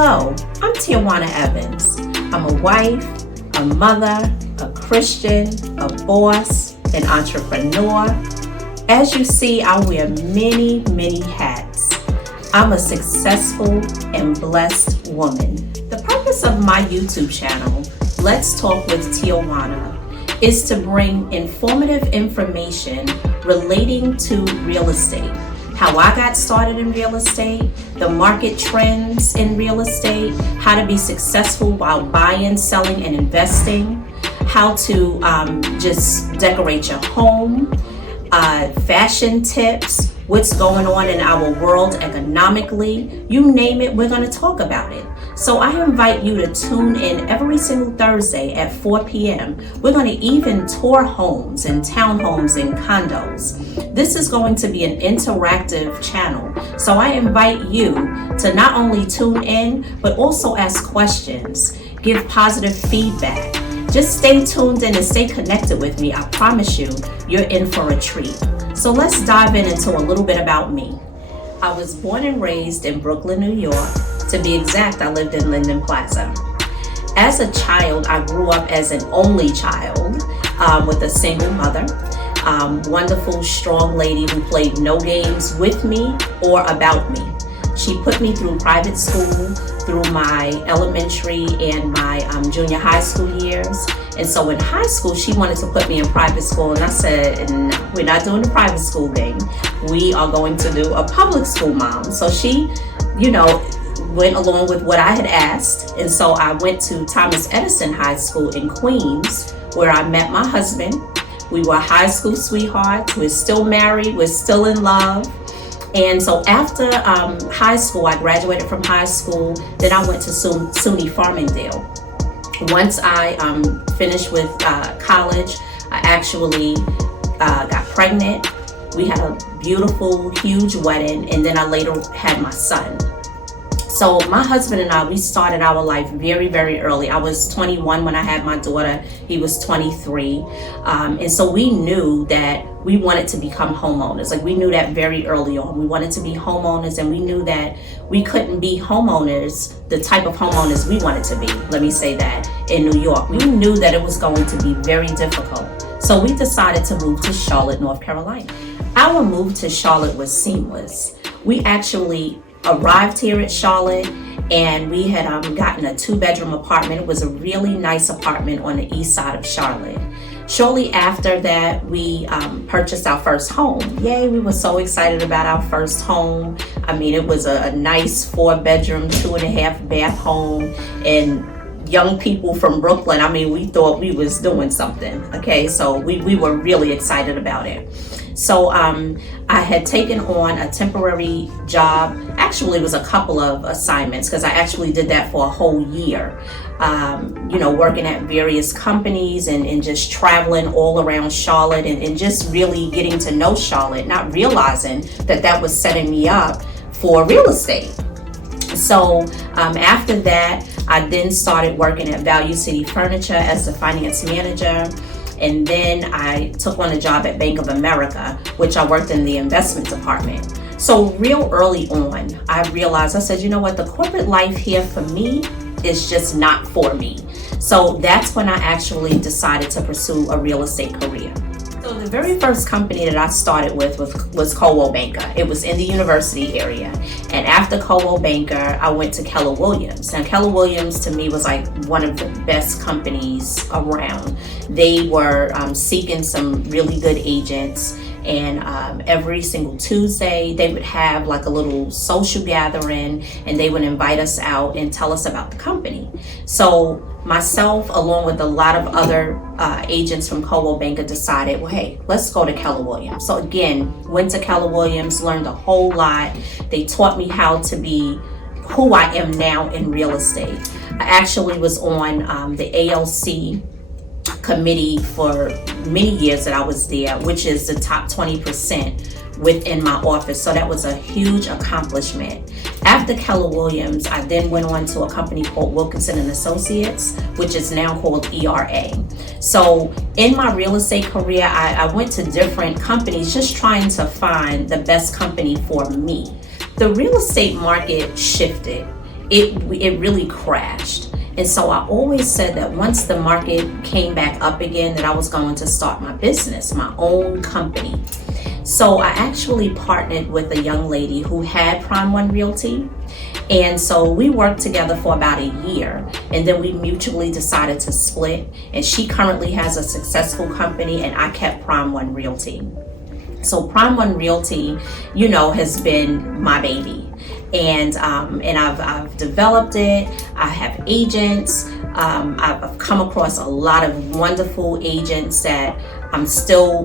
Hello, I'm Tijuana Evans. I'm a wife, a mother, a Christian, a boss, an entrepreneur. As you see, I wear many, many hats. I'm a successful and blessed woman. The purpose of my YouTube channel, Let's Talk With Tijuana, is to bring informative information relating to real estate. How I got started in real estate, the market trends in real estate, how to be successful while buying, selling, and investing, how to just decorate your home, fashion tips, what's going on in our world economically, you name it, we're going to talk about it. So I invite you to tune in every single Thursday at 4 p.m. We're going to even tour homes and townhomes and condos. This is going to be an interactive channel. So I invite you to not only tune in, but also ask questions, give positive feedback. Just stay tuned in and stay connected with me. I promise you, you're in for a treat. So let's dive into a little bit about me. I was born and raised in Brooklyn, New York. To be exact, I lived in Linden Plaza. As a child, I grew up as an only child with a single mother. Wonderful, strong lady who played no games with me or about me. She put me through private school, through my elementary and my junior high school years. And so in high school, she wanted to put me in private school. And I said, no, we're not doing the private school thing. We are going to do a public school, Mom. So she, went along with what I had asked. And so I went to Thomas Edison High School in Queens, where I met my husband. We were high school sweethearts. We're still married. We're still in love. And so after high school, I graduated from high school. Then I went to SUNY Farmingdale. Once I finished with college, I actually got pregnant. We had a beautiful, huge wedding, and then I later had my son. So my husband and I, we started our life very, very early. I was 21 when I had my daughter. He was 23. And so we knew that we wanted to become homeowners. Like, we knew that very early on. We wanted to be homeowners, and we knew that we couldn't be homeowners, the type of homeowners we wanted to be, let me say that, in New York. We knew that it was going to be very difficult. So we decided to move to Charlotte, North Carolina. Our move to Charlotte was seamless. We actually arrived here at Charlotte, and we had gotten a 2-bedroom apartment. It was a really nice apartment on the east side of Charlotte. Shortly after that, we purchased our first home. Yay, we were so excited about our first home. I mean, it was a nice 4-bedroom, 2.5-bath home, and young people from Brooklyn, I mean, we thought we was doing something, okay? So we were really excited about it. So I had taken on a temporary job. Actually, it was a couple of assignments, because I actually did that for a whole year. Working at various companies and just traveling all around Charlotte and just really getting to know Charlotte, not realizing that was setting me up for real estate. So after that, I then started working at Value City Furniture as the finance manager. And then I took on a job at Bank of America, which I worked in the investment department. So real early on, I realized, I said, you know what, the corporate life here for me is just not for me. So that's when I actually decided to pursue a real estate career. So the very first company that I started with was Coldwell Banker. It was in the university area. And after Coldwell Banker, I went to Keller Williams. Now, Keller Williams to me was like one of the best companies around. They were seeking some really good agents. And every single Tuesday, they would have like a little social gathering, and they would invite us out and tell us about the company. So myself, along with a lot of other agents from Coldwell Banker, decided, well, hey, let's go to Keller Williams. So again, went to Keller Williams, learned a whole lot. They taught me how to be who I am now in real estate. I actually was on the ALC committee for many years that I was there, which is the top 20% within my office. So that was a huge accomplishment. After Keller Williams, I then went on to a company called Wilkinson and Associates, which is now called ERA. So in my real estate career, I went to different companies just trying to find the best company for me. The real estate market shifted. it really crashed. And so I always said that once the market came back up again, that I was going to start my business, my own company. So I actually partnered with a young lady who had Prime One Realty. And so we worked together for about a year, and then we mutually decided to split. And she currently has a successful company, and I kept Prime One Realty. So Prime One Realty, has been my baby. And I've developed it. I have agents. I've come across a lot of wonderful agents that I'm still,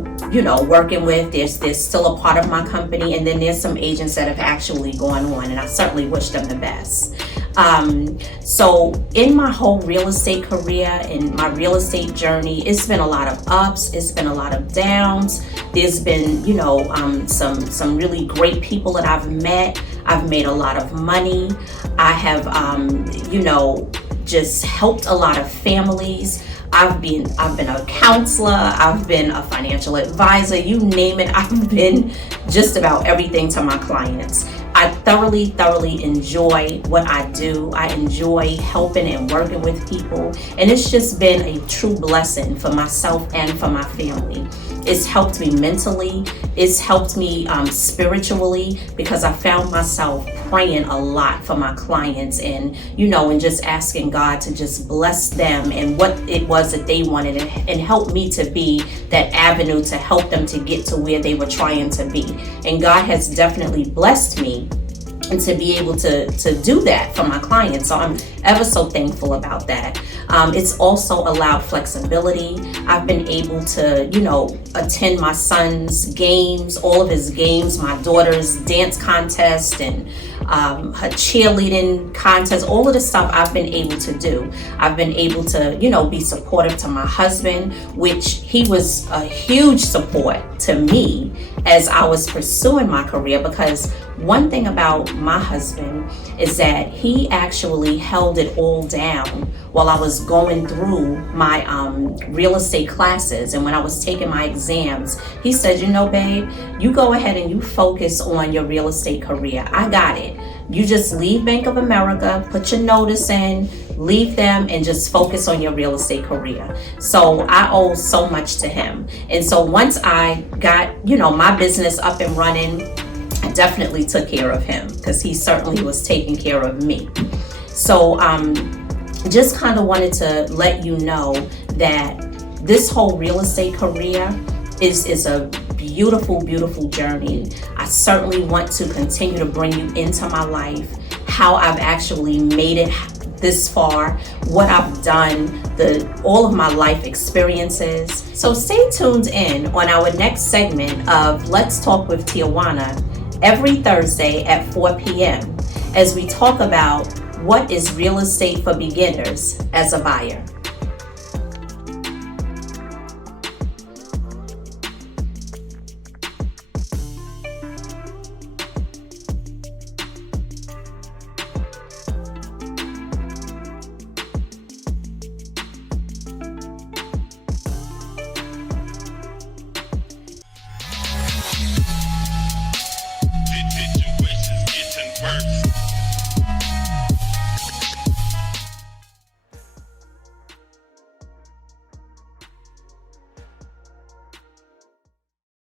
working with. There's still a part of my company, and then there's some agents that have actually gone on, and I certainly wish them the best. So in my whole real estate career and my real estate journey, it's been a lot of ups, it's been a lot of downs. There's been, some really great people that I've met. I've made a lot of money. I have, just helped a lot of families. I've been a counselor, I've been a financial advisor, you name it. I've been just about everything to my clients. I thoroughly enjoy what I do. I enjoy helping and working with people, and it's just been a true blessing for myself and for my family. It's helped me mentally, it's helped me spiritually, because I found myself praying a lot for my clients, and and just asking God to just bless them and what it was that they wanted, and help me to be that avenue to help them to get to where they were trying to be. And God has definitely blessed me and to be able to do that for my clients. So I'm ever so thankful about that. It's also allowed flexibility. I've been able to, attend my son's games, all of his games, my daughter's dance contest and her cheerleading contest, all of the stuff I've been able to do. I've been able to, be supportive to my husband, which he was a huge support to me as I was pursuing my career, because one thing about my husband is that he actually held it all down while I was going through my real estate classes, and when I was taking my exams. He said, babe, you go ahead and you focus on your real estate career. I got it. You just leave Bank of America, put your notice in, leave them, and just focus on your real estate career. So I owe so much to him. And so once I got, my business up and running, I definitely took care of him, because he certainly was taking care of me. So just kind of wanted to let you know that this whole real estate career is a beautiful journey. I certainly want to continue to bring you into my life, how I've actually made it this far, what I've done, all of my life experiences. So stay tuned in on our next segment of Let's Talk with Tijuana every Thursday at 4 p.m. as we talk about what is real estate for beginners as a buyer.